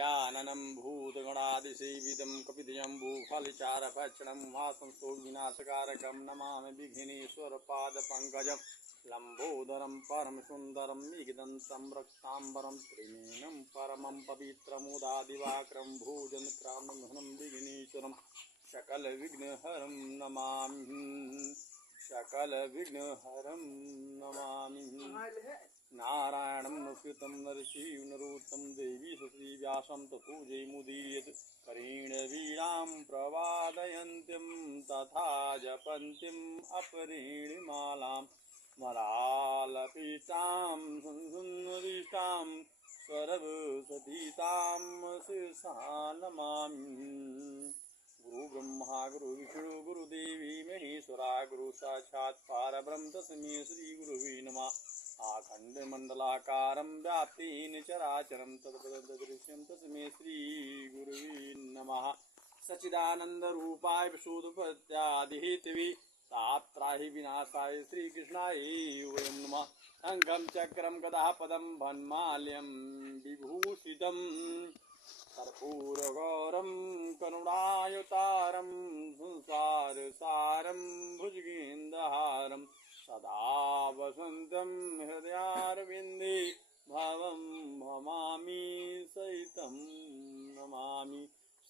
गजाननं भूतगणादिसेवितं कपिध्वजम्बूफलचारुभक्षणं महासंसोगविनाशकारकं नमामि विघ्नेश्वरपादपङ्कजं लम्बोदरं परमसुन्दरं मेघदन्तं रक्ताम्बरं त्रिनेत्रं परमं पवित्रमुदादिवाक्रं भोजनक्रामघनं विघ्नेश्वरं सकलविघ्नहरं नमामि सकलविघ्नहरं नमामि। नारायणं नमस्कृतं नरसिंह नरोत्तमं देवी श्रीव्यासं ततो जयमुदीरयेत् करेण वीणां प्रवादयन्तीं तथा जपन्तीम् अपरेणिमालां मलालपितां संसुन्दरिष्टां सर्वसतीतां शिरसा नमामि। गुरु ब्रह्मा गुरु विष्णु गुरुदेवी महेश्वरा गुरु साक्षात् परब्रह्म तस्मै श्री गुरुवे नमः। आखण्डमण्डलाकारं व्याप्तेन चराचरं तत्पददृश्यं तस्मै श्री गुरुवे नमः। सच्चिदानन्दरूपाय विशुद्धपत्यादिहेतवे तात्राहि विनाशाय श्रीकृष्णाय वयं नमः। शङ्खं चक्रं गदाः पदं वनमाल्यं विभूषितं कर्पूरगौरं करुणावतारं संसारसारं भुजगेन्द्रहारं सदा वसन्तं हृदयारविन्दे भवं भमामि सहितं नमामि।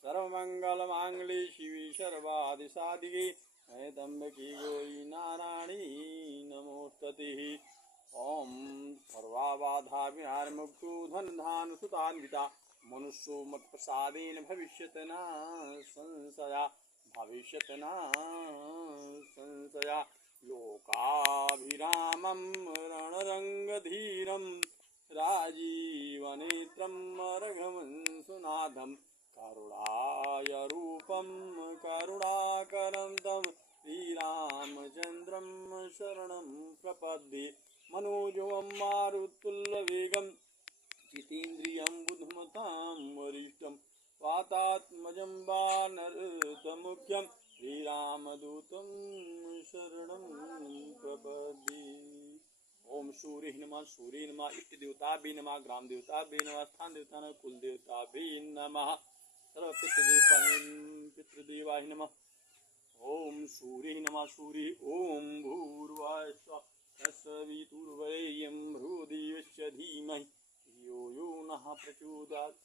सर्वमङ्गलमाङ्गल्ये शिवे सर्वादिसाधिके त्र्यम्बके गौरी नारायणी नमोस्तुते। ॐ सर्वबाधाविहारमुक्तो धनधान्यसुतान्विता मनुष्यो मत्प्रसादेन भविष्यति न संशया भविष्यति न संशया। लोकाभिरामं रणरङ्गधीरं राजीवनेत्रं रघुवंशनाथं करुणायरूपं करुणाकरं तं श्रीरामचन्द्रं शरणं प्रपद्ये। मनोजवं मारुतुल्यवेगं जितेन्द्रियं बुद्धिमतां वरिष्ठं वातात्मजं वानरयुतमुख्यं श्रीरामदूतं शरणं प्रपद्ये। ओम सूर्य नमः सूर्य नमः इष्टदेवताभ्ये नमः ग्राम देवताभ्ये नमः स्थान देवताभ्ये कुलदेवताभ्ये नमः सर्वपितृदेवाय नमः। ओम सूर्य नमः सूर्य ओम भूर्भुवः स्वः तत्सवितुर्वरेण्यं भर्गो देवस्य धीमहि धियो यो नः प्रचोदयात्